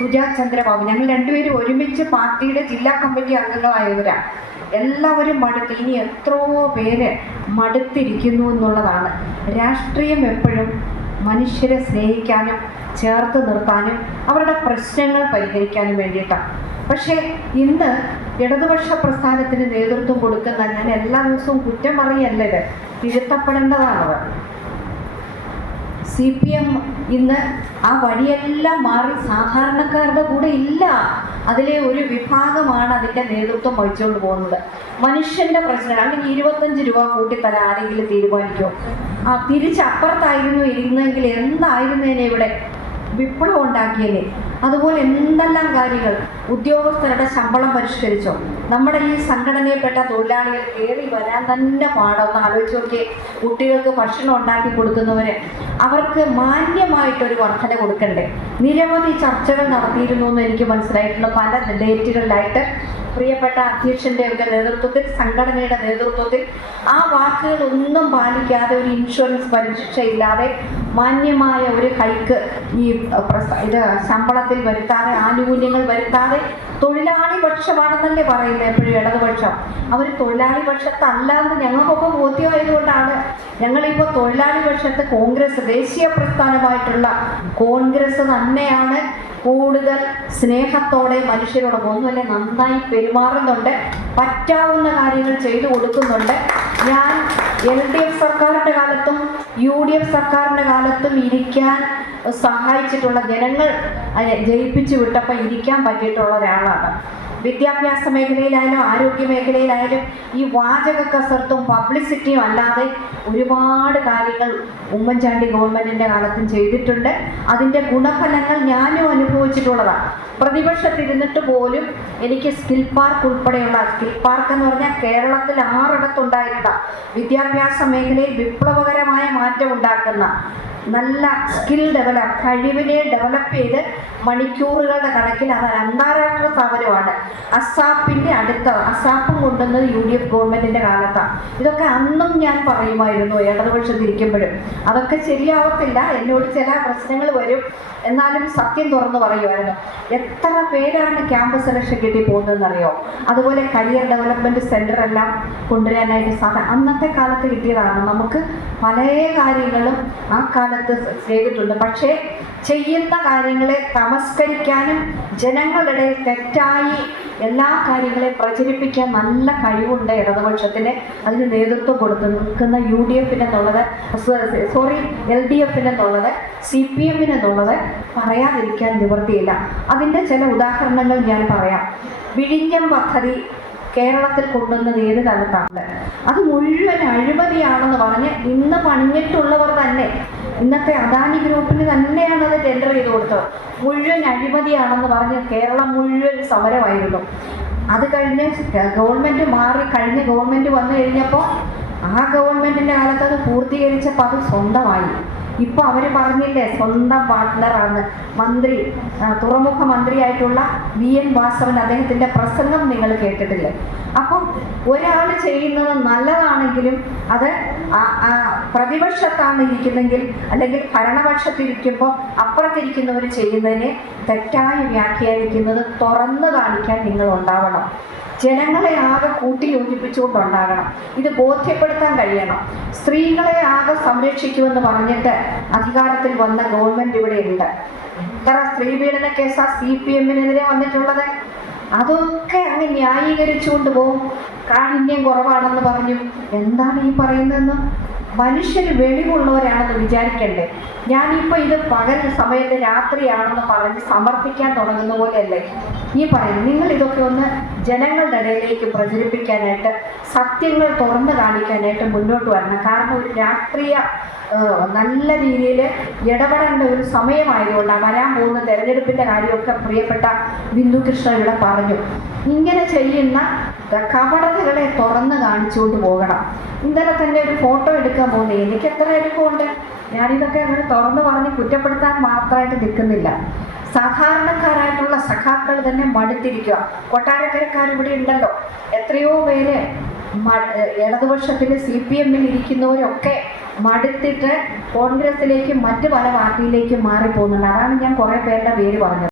സുജാ ചന്ദ്രബാബു, ഞങ്ങൾ രണ്ടുപേരും ഒരുമിച്ച് പാർട്ടിയുടെ ജില്ലാ കമ്മിറ്റി അംഗങ്ങളായവരാണ്. എല്ലാവരും മടുത്ത്, ഇനി എത്രയോ പേര് മടുത്തിരിക്കുന്നു എന്നുള്ളതാണ്. രാഷ്ട്രീയം എപ്പോഴും മനുഷ്യരെ സ്നേഹിക്കാനും ചേർത്ത് നിർത്താനും അവരുടെ പ്രശ്നങ്ങൾ പരിഹരിക്കാനും വേണ്ടിയിട്ടാണ്. പക്ഷേ ഇന്ന് ഇടതുപക്ഷ പ്രസ്ഥാനത്തിന് നേതൃത്വം കൊടുക്കുന്ന, ഞാൻ എല്ലാ ദിവസവും കുറ്റം പറയല്ല, ഇത് തിരുത്തപ്പെടേണ്ടതാണത്. CPM ഇന്ന് ആ വഴിയെല്ലാം മാറി സാധാരണക്കാരുടെ കൂടെ ഇല്ല. അതിലെ ഒരു വിഭാഗമാണ് അതിൻ്റെ നേതൃത്വം വഹിച്ചുകൊണ്ട് പോകുന്നത്. മനുഷ്യൻ്റെ പ്രശ്നം, അല്ലെങ്കിൽ 25 രൂപ കൂട്ടിത്തരാൻ ആരെങ്കിലും തീരുമാനിക്കുമോ? തിരിച്ചപ്പുറത്തായിരുന്നു ഇരുന്നെങ്കിൽ എന്തായിരുന്നേനെ ഇവിടെ വിപ്ലവം ഉണ്ടാക്കിയല്ലേ. അതുപോലെ എന്തെല്ലാം കാര്യങ്ങൾ, ഉദ്യോഗസ്ഥരുടെ ശമ്പളം പരിഷ്കരിച്ചോ? നമ്മുടെ ഈ സംഘടനയിൽപ്പെട്ട തൊഴിലാളികൾ കയറി വരാൻ തന്നെ പാടൊന്ന് ആലോചിച്ച് നോക്കിയേ. കുട്ടികൾക്ക് ഭക്ഷണം ഉണ്ടാക്കി കൊടുക്കുന്നവർ, അവർക്ക് മാന്യമായിട്ടൊരു വർധന കൊടുക്കണ്ടേ? നിരവധി ചർച്ചകൾ നടത്തിയിരുന്നു എന്ന് എനിക്ക് മനസ്സിലായിട്ടുണ്ട്. പല ഡേറ്റുകളിലായിട്ട് പ്രിയപ്പെട്ട അധ്യക്ഷൻ്റെ ഒക്കെ നേതൃത്വത്തിൽ, സംഘടനയുടെ നേതൃത്വത്തിൽ ആ വാക്കുകളൊന്നും പാലിക്കാതെ, ഒരു ഇൻഷുറൻസ് പരിരക്ഷയില്ലാതെ, മാന്യമായ ഒരു ഹൈക്ക് ഈ ശമ്പളത്തിൽ വരുത്താതെ, ആനുകൂല്യങ്ങൾ വരുത്താതെ, തൊഴിലാളി പക്ഷമാണെന്നല്ലേ പറയുന്നത് എപ്പോഴും ഇടതുപക്ഷം. അവർ തൊഴിലാളി പക്ഷത്തല്ലാന്ന് ഞങ്ങൾക്കൊക്കെ ബോധ്യമായതുകൊണ്ടാണ് ഞങ്ങളിപ്പോൾ തൊഴിലാളി പക്ഷത്ത് കോൺഗ്രസ്, ദേശീയ പ്രസ്ഥാനമായിട്ടുള്ള കോൺഗ്രസ് തന്നെയാണ് കൂടുതൽ സ്നേഹത്തോടെ മനുഷ്യരോട് ഒന്നുമല്ലേ നന്നായി പെരുമാറുന്നുണ്ട്, പറ്റാവുന്ന കാര്യങ്ങൾ ചെയ്തു കൊടുക്കുന്നുണ്ട്. ഞാൻ LDF സർക്കാരിൻ്റെ കാലത്തും UDF സർക്കാരിൻ്റെ കാലത്തും ഇരിക്കാൻ സഹായിച്ചിട്ടുള്ള, ജനങ്ങൾ ജയിപ്പിച്ചു വിട്ടപ്പോൾ ഇരിക്കാൻ പറ്റിയിട്ടുള്ള ഒരാളാണ്. വിദ്യാഭ്യാസ മേഖലയിലായാലും ആരോഗ്യ മേഖലയിലായാലും ഈ വാചക കസർത്തും പബ്ലിസിറ്റിയും അല്ലാതെ ഒരുപാട് കാര്യങ്ങൾ ഉമ്മൻചാണ്ടി ഗവൺമെൻറ്റിൻ്റെ കാലത്തും ചെയ്തിട്ടുണ്ട്. അതിൻ്റെ ഗുണഫലങ്ങൾ ഞാനും അനുഭവിച്ചിട്ടുള്ളതാണ്. പ്രതിപക്ഷത്തിരുന്നിട്ട് പോലും എനിക്ക് സ്കിൽ പാർക്ക് ഉൾപ്പെടെയുള്ള, സ്കിൽ പാർക്ക് എന്ന് പറഞ്ഞാൽ കേരളത്തിൽ 6 ഇടത്തുണ്ടായിരുന്ന വിദ്യാഭ്യാസ മേഖലയിൽ വിപ്ലവകരമായ മാറ്റം ഉണ്ടാക്കുന്ന, നല്ല സ്കിൽ കഴിവിനെ ഡെവലപ്പ് ചെയ്ത് മണിക്കൂറുകളുടെ കണക്കിൽ അത് അന്താരാഷ്ട്ര സ്ഥാപനമാണ്. അസാപ്പും കൊണ്ടുവന്നത് UDF ഗവൺമെൻറ്റിൻ്റെ കാലത്താണ്. ഇതൊക്കെ അന്നും ഞാൻ പറയുമായിരുന്നു ഇടതുപക്ഷത്തിരിക്കുമ്പോഴും. അതൊക്കെ ശരിയാവത്തില്ല, എന്നോട് ചില പ്രശ്നങ്ങൾ വരും, എന്നാലും സത്യം തുറന്നു പറയുമായിരുന്നു. എത്ര പേരാണ് ക്യാമ്പസ് സെലക്ഷൻ കിട്ടി പോകുന്നതെന്നറിയോ? അതുപോലെ കരിയർ ഡെവലപ്മെൻറ്റ് സെൻ്റർ എല്ലാം കൊണ്ടുവരാനായിട്ട് അന്നത്തെ കാലത്ത് കിട്ടിയതാണ്. നമുക്ക് പല കാര്യങ്ങളും ആ കാലത്ത് ചെയ്തിട്ടുണ്ട്. പക്ഷേ ചെയ്യുന്ന കാര്യങ്ങളെ തമസ്കരിക്കാനും ജനങ്ങളുടെ തതെറ്റായി എല്ലാ കാര്യങ്ങളെയും പ്രചരിപ്പിക്കാൻ നല്ല കഴിവുണ്ട് ഇടതുപക്ഷത്തിന്. അതിന് നേതൃത്വം കൊടുക്കുന്ന LDFിനെന്നുള്ളത് CPMനെന്നുള്ളത് പറയാതിരിക്കാൻ നിവൃത്തിയില്ല. അതിൻ്റെ ചില ഉദാഹരണങ്ങൾ ഞാൻ പറയാം. വിഴിഞ്ഞം പദ്ധതി കേരളത്തിൽ കൊണ്ടുവന്നത് ഏത് കാലത്താണ്? അത് മുഴുവൻ അഴിമതിയാണെന്ന് പറഞ്ഞ് ഇന്ന് പണിഞ്ഞിട്ടുള്ളവർ തന്നെ, ഇന്നത്തെ അദാനി ഗ്രൂപ്പിന് തന്നെയാണ് അത് ടെൻഡർ ചെയ്ത് കൊടുത്തത്. മുഴുവൻ അഴിമതിയാണെന്ന് പറഞ്ഞ് കേരളം മുഴുവൻ സമരമായിരുന്നു. അത് കഴിഞ്ഞ് ഗവൺമെൻറ് മാറി, കഴിഞ്ഞ ഗവൺമെൻറ് വന്നു കഴിഞ്ഞപ്പോൾ ആ ഗവൺമെൻറ്റിൻ്റെ കാലത്ത് അത് പൂർത്തീകരിച്ചപ്പോൾ അത് സ്വന്തമായി. ഇപ്പോൾ അവർ പറഞ്ഞില്ലേ സ്വന്തം പാർട്ട്ണറാണ് മന്ത്രി, തുറമുഖ മന്ത്രിയായിട്ടുള്ള VN വാസവൻ, അദ്ദേഹത്തിൻ്റെ പ്രസംഗം നിങ്ങൾ കേട്ടിട്ടില്ലേ? അപ്പം ഒരാൾ ചെയ്യുന്നത് നല്ലതാണെങ്കിലും അത് പ്രതിപക്ഷത്താണ് ഇരിക്കുന്നെങ്കിൽ, അല്ലെങ്കിൽ ഭരണപക്ഷത്തിരിക്കുമ്പോൾ അപ്പുറത്തിരിക്കുന്നവർ ചെയ്യുന്നതിനെ തെറ്റായി വ്യാഖ്യാനിക്കുന്നത് തുറന്നു കാണിക്കാൻ നിങ്ങൾ ഉണ്ടാവണം. ജനങ്ങളെ ആകെ കൂട്ടിയോജിപ്പിച്ചുകൊണ്ടുണ്ടാകണം. ഇത് ബോധ്യപ്പെടുത്താൻ കഴിയണം. സ്ത്രീകളെ ആകെ സംരക്ഷിക്കുമെന്ന് പറഞ്ഞിട്ട് അധികാരത്തിൽ വന്ന ഗവൺമെൻറ് ഇവിടെ ഉണ്ട്. എത്ര സ്ത്രീ പീഡന കേസാണ് CPMനെതിരെ വന്നിട്ടുള്ളത്? അതൊക്കെ അങ്ങ് ന്യായീകരിച്ചുകൊണ്ട് പോകും. കാഠിന്യം കുറവാണെന്ന് പറഞ്ഞു. എന്താണ് ഈ പറയുന്നതെന്ന്? മനുഷ്യർ വെളിവുള്ളവരാണെന്ന് വിചാരിക്കണ്ടേ? ഞാനിപ്പോൾ ഇത് പകൽ സമയത്ത് രാത്രിയാണെന്ന് പറഞ്ഞ് സമർപ്പിക്കാൻ തുടങ്ങുന്ന പോലെയല്ലേ ഈ പറയുന്നത്? നിങ്ങൾ ഇതൊക്കെ ഒന്ന് ജനങ്ങളുടെ ഇടയിലേക്ക് പ്രചരിപ്പിക്കാനായിട്ട്, സത്യങ്ങൾ തുറന്നു കാണിക്കാനായിട്ട് മുന്നോട്ട് വരണം. കാരണം ഒരു രാഷ്ട്രീയ നല്ല രീതിയിൽ ഇടപെടേണ്ട ഒരു സമയമായതുകൊണ്ടാണ്. വരാൻ പോകുന്ന തെരഞ്ഞെടുപ്പിൻ്റെ കാര്യമൊക്കെ പ്രിയപ്പെട്ട ബിന്ദു കൃഷ്ണ ഇവിടെ പറഞ്ഞു. ഇങ്ങനെ ചെയ്യുന്ന കപടതകളെ തുറന്ന് കാണിച്ചുകൊണ്ട് പോകണം. ഇന്നലെ തന്നെ ഒരു ഫോട്ടോ എടുക്കാൻ പോകുന്നത്, എനിക്ക് എത്ര എടുക്കുന്നുണ്ട്. ഞാനിതൊക്കെ അങ്ങനെ തുറന്നു പറഞ്ഞ് കുറ്റപ്പെടുത്താൻ മാത്രമായിട്ട് നിൽക്കുന്നില്ല. സാധാരണക്കാരായിട്ടുള്ള സഖാക്കൾ തന്നെ മടുത്തിരിക്കുക. കൊട്ടാരക്കരക്കാരിവിടെ ഉണ്ടല്ലോ, എത്രയോ പേര് ഇടതുപക്ഷത്തിൽ CPMൽ ഇരിക്കുന്നവരൊക്കെ മടുത്തിട്ട് കോൺഗ്രസിലേക്കും മറ്റു പല പാർട്ടിയിലേക്കും മാറിപ്പോകുന്നുണ്ട്. അതാണ് ഞാൻ കുറേ പേരുടെ പേര് പറഞ്ഞത്.